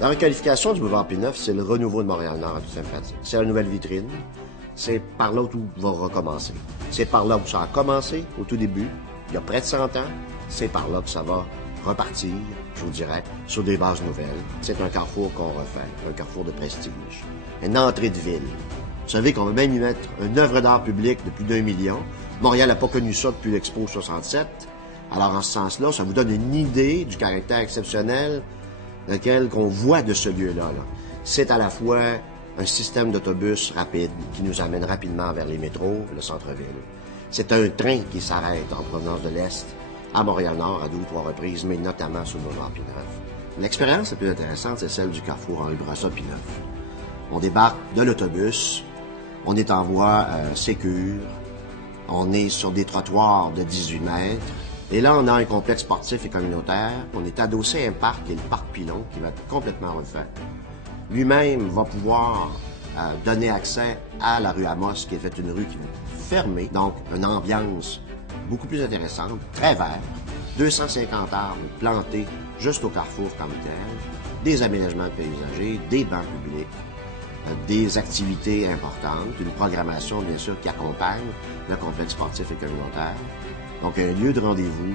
La requalification du boulevard P9, c'est le renouveau de Montréal-Nord à toute fin pratique. C'est la nouvelle vitrine. C'est par là où tout va recommencer. C'est par là où ça a commencé, au tout début, il y a près de 100 ans. C'est par là que ça va repartir, je vous dirais, sur des bases nouvelles. C'est un carrefour qu'on refait, un carrefour de prestige, une entrée de ville. Vous savez qu'on va même y mettre une œuvre d'art public de plus d'1 million. Montréal n'a pas connu ça depuis l'Expo 67. Alors, en ce sens-là, ça vous donne une idée du caractère exceptionnel qu'on voit de ce lieu-là. C'est à la fois un système d'autobus rapide qui nous amène rapidement vers les métros, le centre-ville. C'est un train qui s'arrête en provenance de l'Est à Montréal-Nord à 2 ou 3 reprises, mais notamment sur le boulevard P9. L'expérience la plus intéressante, c'est celle du carrefour Henri Bourassa P9. On débarque de l'autobus, on est en voie sécure, on est sur des trottoirs de 18 mètres, et là, on a un complexe sportif et communautaire. On est adossé à un parc, qui est le parc Pilon, qui va être complètement refait. Lui-même va pouvoir donner accès à la rue Amos, qui est faite une rue qui va être fermée. Donc, une ambiance beaucoup plus intéressante, très verte. 250 arbres plantés juste au carrefour comme tel. Des aménagements paysagers, des bancs publics, des activités importantes, une programmation, bien sûr, qui accompagne le complexe sportif et communautaire. Donc, un lieu de rendez-vous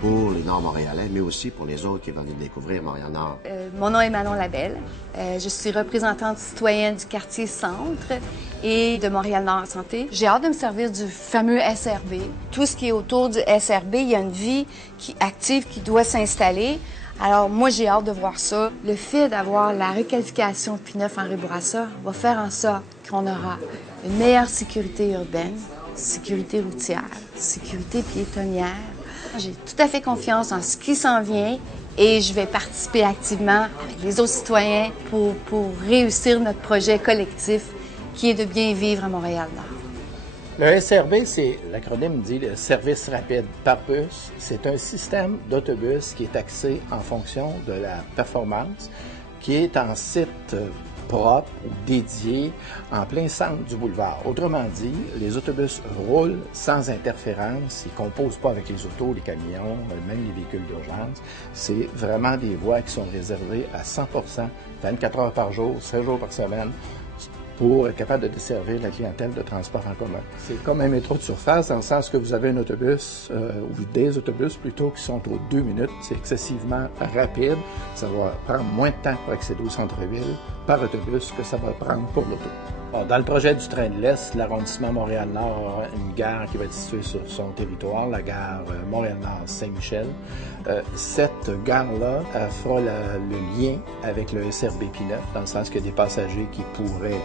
pour les Nord-Montréalais, mais aussi pour les autres qui veulent découvrir Montréal-Nord. Mon nom est Manon Labelle. Je suis représentante citoyenne du quartier Centre et de Montréal-Nord Santé. J'ai hâte de me servir du fameux SRB. Tout ce qui est autour du SRB, il y a une vie active qui doit s'installer. Alors, moi, j'ai hâte de voir ça. Le fait d'avoir la requalification de P9 Henri Bourassa va faire en sorte qu'on aura une meilleure sécurité urbaine, sécurité routière, sécurité piétonnière. J'ai tout à fait confiance en ce qui s'en vient et je vais participer activement avec les autres citoyens pour réussir notre projet collectif qui est de bien vivre à Montréal-Nord. Le SRB, c'est l'acronyme dit le service rapide par bus. C'est un système d'autobus qui est axé en fonction de la performance, qui est en site propre ou dédié en plein centre du boulevard. Autrement dit, les autobus roulent sans interférence, ils ne composent pas avec les autos, les camions, même les véhicules d'urgence. C'est vraiment des voies qui sont réservées à 100%, 24 heures par jour, 7 jours par semaine, pour être capable de desservir la clientèle de transport en commun. C'est comme un métro de surface, dans le sens que vous avez un autobus, ou des autobus plutôt, qui sont aux 2 minutes. C'est excessivement rapide. Ça va prendre moins de temps pour accéder au centre-ville par autobus que ça va prendre pour l'auto. Bon, dans le projet du train de l'Est, l'arrondissement Montréal-Nord aura une gare qui va être située sur son territoire, la gare Montréal-Nord-Saint-Michel. Cette gare-là fera le lien avec le SRB P9, dans le sens qu'il y a des passagers qui pourraient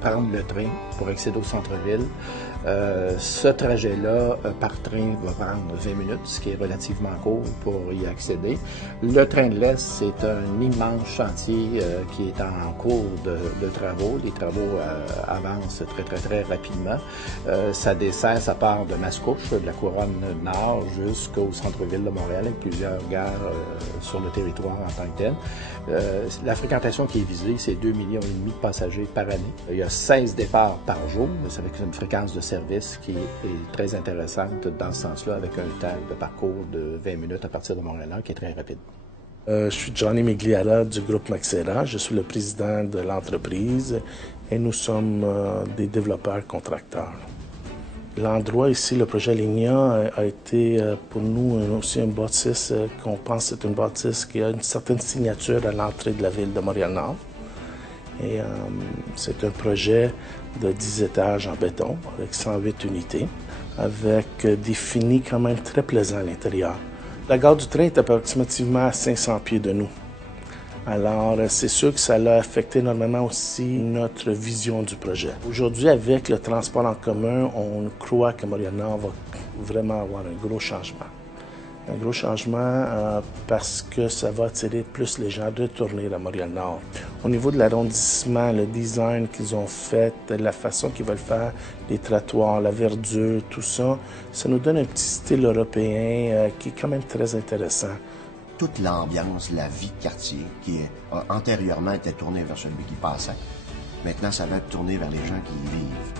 prendre le train pour accéder au centre-ville. Ce trajet-là, par train, va prendre 20 minutes, ce qui est relativement court pour y accéder. Le train de l'Est, c'est un immense chantier qui est en cours de travaux. Les travaux avancent très rapidement. Ça dessert, ça part de Mascouche, de la couronne nord, jusqu'au centre-ville de Montréal, avec plusieurs gares sur le territoire en tant que tel. La fréquentation qui est visée, c'est 2,5 millions de passagers par année. Il y a 16 départs par jour, c'est avec une fréquence de service qui est très intéressante dans ce sens-là, avec un temps de parcours de 20 minutes à partir de Montréal qui est très rapide. Je suis Johnny Migliara du groupe Maxera. Je suis le président de l'entreprise et nous sommes des développeurs contracteurs. L'endroit ici, le projet Ligna, a été pour nous aussi une bâtisse qu'on pense est une bâtisse qui a une certaine signature à l'entrée de la ville de Montréal-Nord. Et c'est un projet de 10 étages en béton avec 108 unités, avec des finis quand même très plaisants à l'intérieur. La gare du train est approximativement à 500 pieds de nous. Alors, c'est sûr que ça a affecté énormément aussi notre vision du projet. Aujourd'hui, avec le transport en commun, on croit que Montréal-Nord va vraiment avoir un gros changement. Un gros changement parce que ça va attirer plus les gens à retourner à Montréal-Nord. Au niveau de l'arrondissement, le design qu'ils ont fait, la façon qu'ils veulent faire les trottoirs, la verdure, tout ça, ça nous donne un petit style européen qui est quand même très intéressant. Toute l'ambiance, la vie de quartier qui antérieurement était tournée vers celui qui passait. Maintenant, ça va être tourné vers les gens qui y vivent.